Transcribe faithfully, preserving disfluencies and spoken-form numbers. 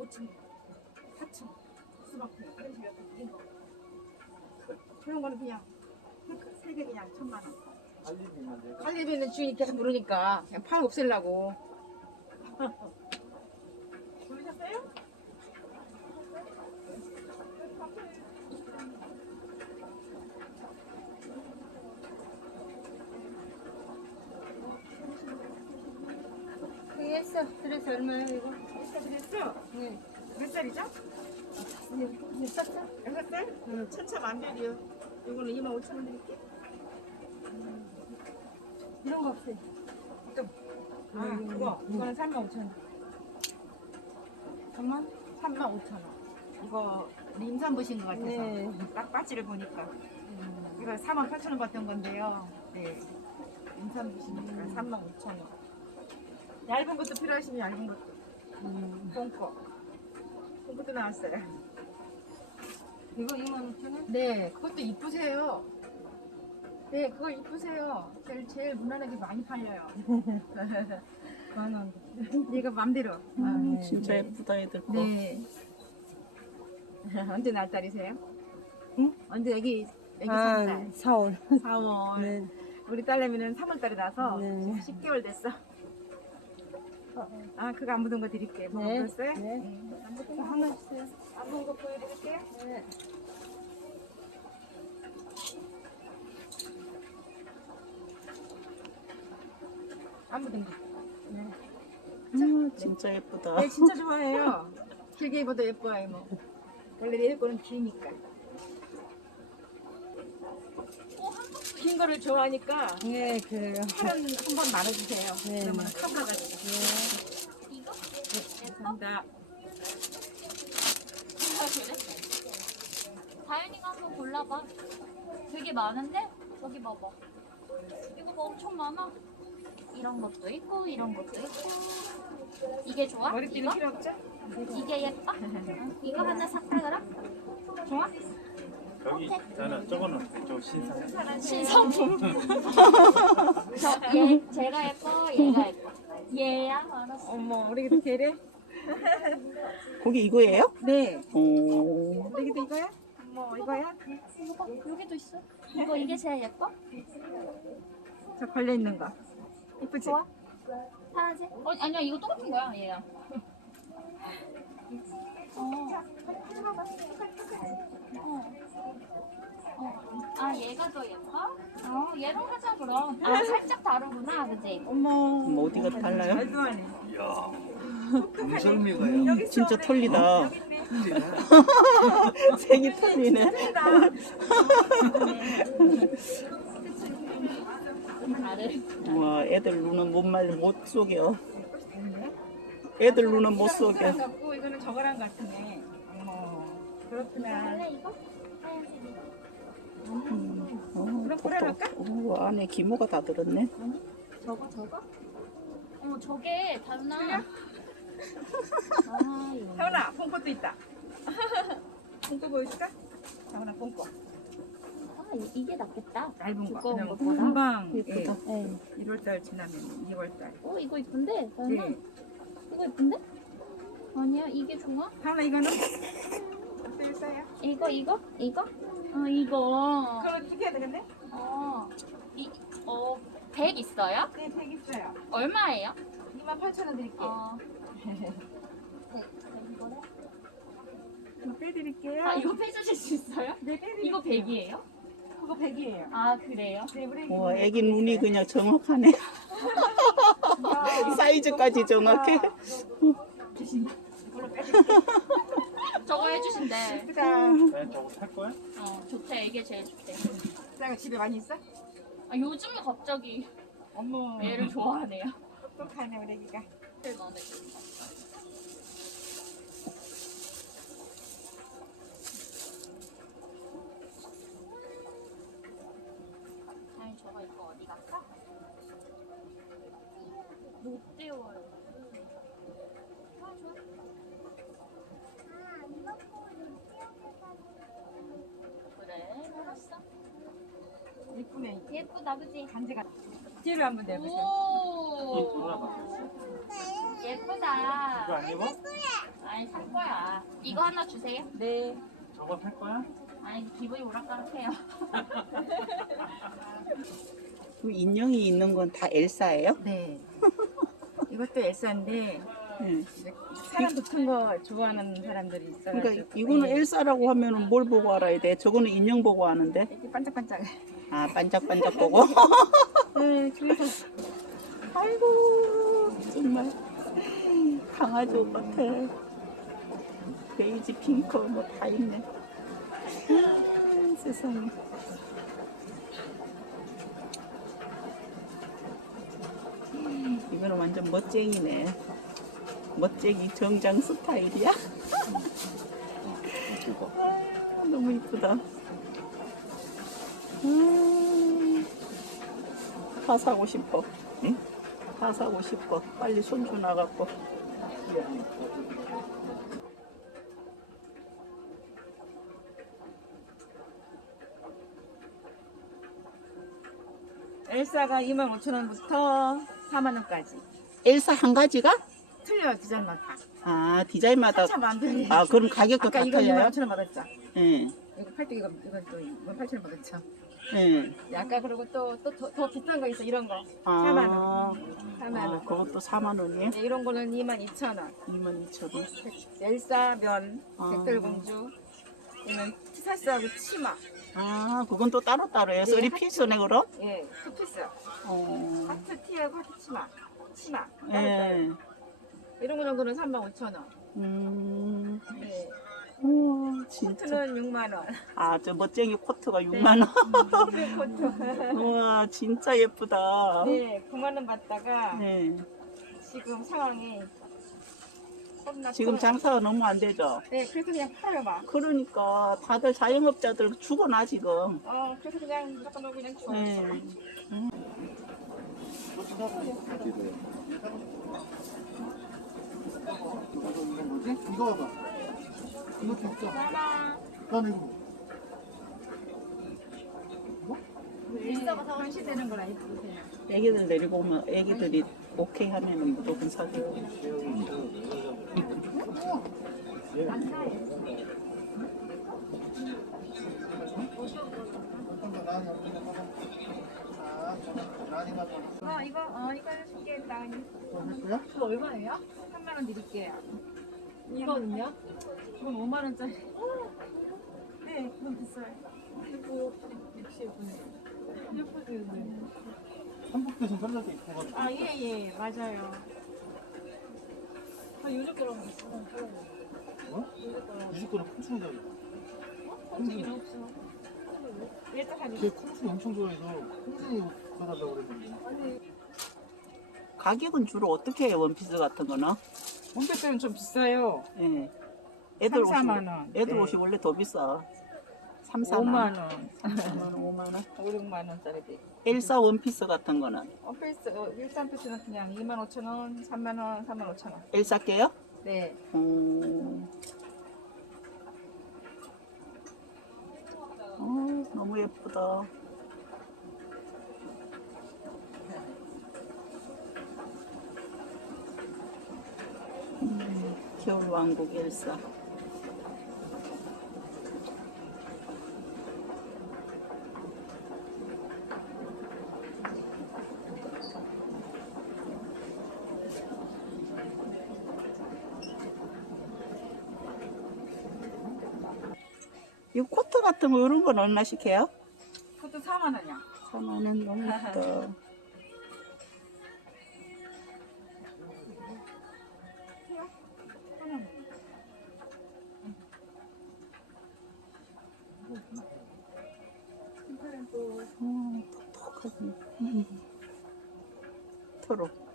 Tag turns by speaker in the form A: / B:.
A: 오천, 사천, 수박회, 이런 식으로 드린 거. 그런 거는 그냥 세 개 그냥 천만 원.
B: 갈비만 돼.
A: 갈비는 주인이 계속 물으니까 그냥 팔 없애려고. 부르셨어요?
C: 그게 했어. 그래서 얼마예요 이거?
A: 비싸 드렸어?
C: 네.
A: 몇 살이죠?
C: 몇 살?
A: 여섯 살? 응. 천차만별이요. 이거는 이만 오천 원 드릴게.
C: 이런 거 없어요.
A: 아, 그거. 이거는 삼만 오천 원.
C: 잠만.
A: 삼만 오천 원. 이거 림산 보신 것 같아서.
C: 네.
A: 딱 바지를 보니까. 이거 사만 팔천 원 받던 건데요. 네. 림산 보시니까 삼만 오천 원. 얇은 것도 필요하시면 얇은 것도.
C: 음.
A: 뽕거. 뽕거도 나왔어요.
C: 이거 이만 오천 원?
A: 네, 그것도 이쁘세요. 네, 그거 이쁘세요. 제일, 제일 무난하게 많이 팔려요.
C: 만 원.
A: 얘가 맘대로.
C: 음,
A: 아,
D: 진짜
A: 네.
D: 예쁘다 애들 거.
A: 네. 언제 날 딸이세요?
C: 응?
A: 언제 애기, 애기
C: 아,
A: 산
C: 사월.
A: 달? 사월.
C: 네.
A: 우리 딸내미는 삼월 달에 나서
C: 네.
A: 지금 십 개월 됐어. 아, 그거 안 묻은 거 드릴게요. 뭐
C: 네.
A: 묻었어요?
C: 네.
A: 안 묻은 거
C: 하나 주세요.
A: 안 묻은 거 보여드릴게요.
C: 네.
A: 안 묻은 거. 네.
D: 음, 진짜 예쁘다.
A: 네, 진짜 좋아해요. 길게 입어도 예뻐요, 뭐. 원래 내 거는 기니까. 긴 거를 좋아하니까
C: 네, 그래요.
A: 팔은 한 번 말아주세요.
C: 네,
A: 그러면
C: 네.
A: 카브라가지고.
E: 이거?
A: 네, 감사합니다.
E: 아, 그래? 다현이가 한번 골라봐. 되게 많은데? 저기 봐봐. 이거 뭐 엄청 많아. 이런 것도 있고, 이런 것도 있고. 이게 좋아?
A: 머리띠는
E: 이거?
A: 필요 없죠?
E: 이게 예뻐? 응. 이거 하나 살까 그럼? 좋아?
B: 여기 저는 저거는 저 신상.
E: 신상품. 저, 얘, 제가 예뻐, 얘가 예뻐. 얘야? 알았어.
A: 어머, 우리 기도 개래?
D: 거기 이거예요?
A: 네.
D: 오.
A: 우리 기도 이거야? 어머, 이거야?
E: 이거 봐, 여기도 있어. 이거, 이게 제일 예뻐?
A: 저 걸려있는 거. 이쁘지?
E: 좋아? 파란색? 어, 아니야, 이거 똑같은 거야, 얘야. 어. 어. 어. 아, 얘가 더 예뻐? 어, 얘로 하자, 그럼. 아, 살짝 다르구나, 그치?
A: 어머.
D: 뭐 어디가 달라요?
A: 말도 안 해.
B: 이야. 무설미가요.
A: 여기 있어,
D: 진짜
A: 우리.
D: 털리다.
A: 여기 있네.
D: 색이 털리네.
E: 다르.
D: 와, 애들 눈은 못 말 못 속여. 애들 눈은 못 속여.
A: 이거랑 같고 이거는 저거랑 같으네. 어머. 그렇구나.
E: 원래 이거? 하얀색 이거?
D: 음, 어,
A: 그럼 뿌려놓을까?
D: 오, 안에 기모가 다 들었네.
E: 아니, 저거, 저거? 어, 저게 달라. 아, 이거.
A: 태훈아, 뽕꽃도 있다. 뽕꽃 보여줄까? 태훈아, 뽕꽃.
E: 아, 이- 이게 낫겠다.
A: 얇은 거.
E: 두꺼운
A: 그냥
E: 것보다.
A: 금방
D: 예쁘다.
E: 네.
A: 일월달 지나면 이월달.
E: 어, 이거 이쁜데? 달라.
A: 네.
E: 이거 이쁜데? 아니야, 이게 좋아?
A: 태훈아, 이거는? 어때, 싸요?
E: 이거, 이거? 이거? 어, 이거.
A: 그걸 두 개 되겠네?
E: 어, 이, 어, 백 있어요?
A: 네, 백 있어요.
E: 얼마예요?
A: 이만 팔천 원 드릴게요.
E: 어. 백, 이거래?
A: 이거 빼드릴게요.
E: 아, 이거 빼주실 수 있어요?
A: 네, 빼드릴게요.
E: 이거 백이에요?
A: 그거 백이에요.
E: 아, 그래요?
A: 네, 우리
D: 와, 애기 눈이 그냥 정확하네. 사이즈까지 정확해.
A: 이걸로 빼드릴게요.
E: 저거 해주신대.
A: 예쁘다.
B: 네, 저거 살 거야?
E: 어, 좋대. 이게 제일 좋대.
A: 싸가 집에 많이 있어?
E: 아, 요즘에 갑자기
A: 어머.
E: 얘를 좋아하네요.
A: 똑똑하네, 우리 애기가.
E: 제일 마음에 들어. 아니, 저거 이거 어디 갔어? 못 떼워요. 아, 좋아. 그래, 알았어.
A: 이쁘네.
E: 예쁘다, 그지?
A: 간지가. 뒤로 한번 내보세요.
E: 오.
B: 돌아봐.
E: 예쁘다.
B: 이거 안 입어?
E: 아니 살 거야. 이거 하나 주세요.
A: 네.
B: 저거 살 거야?
E: 아니 기분이 오락가락해요.
D: 그 인형이 있는 건 다 엘사예요?
A: 네. 이것도 엘사인데
D: 네.
A: 이제 사람 붙은 거 좋아하는 사람들이 있어요.
D: 그러니까 이거는 엘사라고 하면은 뭘 보고 알아야 돼? 저거는 인형 보고 아는데.
A: 이렇게 반짝반짝.
D: 아 반짝반짝 보고.
A: 네, 그래서
D: 아이고 정말 강아지 옷 같아. 베이지 핑크 뭐 다 있네. 아, 세상에. 이거는 완전 멋쟁이네. 멋쟁이 정장 스타일이야. 아, 너무 이쁘다. 음, 다 사고 싶어. 응? 다 사고 싶어. 빨리 손주 나갖고.
A: 엘사가 이만 오천 원부터 사만 원까지.
D: 엘사 한 가지가?
A: 틀려요, 디자인마다.
D: 아 디자인마다.
A: 참 마음대로.
D: 아 그럼 가격도
A: 아까
D: 다
A: 이거 이만
D: 틀려요?
A: 오천 원 받았죠?
D: 예.
A: 이거 팔뚝 이거 이건 또 이건 팔천 원 받았죠?
D: 예.
A: 아까 그리고 또 또 더 비싼 거 있어 이런 거
D: 아,
A: 사만 원. 사만
D: 아,
A: 원.
D: 그것도 사만 원이에요?
A: 네, 이런 거는 이만 이천 원.
D: 이만 이천 원.
A: 엘사 면
D: 아.
A: 백설공주. 이는 티셔츠하고 치마.
D: 아, 그건 또 따로따로예요?
A: 네,
D: 쓰리 피스네, 그럼?
A: 예, 투피스.
D: 어.
A: 하트 티하고 하트 치마. 치마. 따로
D: 예.
A: 따로. 이런 거 정도는 삼만 오천 원.
D: 음.
A: 네.
D: 우와, 진짜.
A: 코트는 육만 원.
D: 아, 저 멋쟁이 코트가 육만 원.
A: 네, 코트.
D: 우와, 진짜 예쁘다.
A: 네, 구만 원 받다가
D: 네.
A: 지금 상황이 겁나
D: 지금
A: 커.
D: 장사가 너무 안 되죠?
A: 네, 그래서 그냥 팔아요 막.
D: 그러니까 다들 자영업자들 죽어나, 지금.
A: 어, 그래서 그냥 무조건 넣고 그냥 줘.
D: 네.
F: 뭐지? 이거 봐봐. 이거 없어.
A: 하나.
F: 난 이거.
A: 비싸고 상시되는 거라 입으세요.
D: 애기들 데리고 오면 애기들이 오케이 하면은 무조건 사주고.
F: 어떤 거 나한테 어떤 거 봐봐. 자, 저는 나니가 좀.
A: 어, 이거, 어, 이거 줄게, 나.
F: 또할 거야?
A: 그거 얼마예요? 삼만 원 드릴게요. 이거는요? 이건 오만 원짜리. 네, 그건 비싸요. 이거 육십 분. 예쁘게.
F: 한국 대신 썰려도 있고.
A: 아, 예, 예, 맞아요. 아, 요즘 거랑 비슷한
F: 뭐? 유식 거는 콩순이다.
A: 콩순이는 없어. 일단 한
F: 걔 콩순이 엄청 좋아해서 콩순이 사달라고 그랬는데.
D: 가격은 주로 어떻게 해요, 원피스 같은 거는?
A: 원피스는 좀 비싸요.
D: 예. 애들 옷이,
A: 삼, 사만 원.
D: 애들
A: 네.
D: 옷이 원래 더 비싸. 삼, 사만
A: 오만
D: 원.
A: 원.
D: 삼만 원, 오만 원.
A: 오, 육만 원짜리도 있고.
D: 엘사 원피스 같은 거는
A: 원피스, 어, 일산 피스는 그냥 이만 오천 원, 삼만 원, 삼만 오천 원.
D: 엘사 께요?
A: 네.
D: 음. 어, 너무 예쁘다. 음, 겨울왕국 엘사. 이 코트 같은 거 이런 건 얼마씩 해요?
A: 그것도 사만 원이야.
D: 사만 원 너무 예쁘다. 어, 톡톡하지. 음. 털어.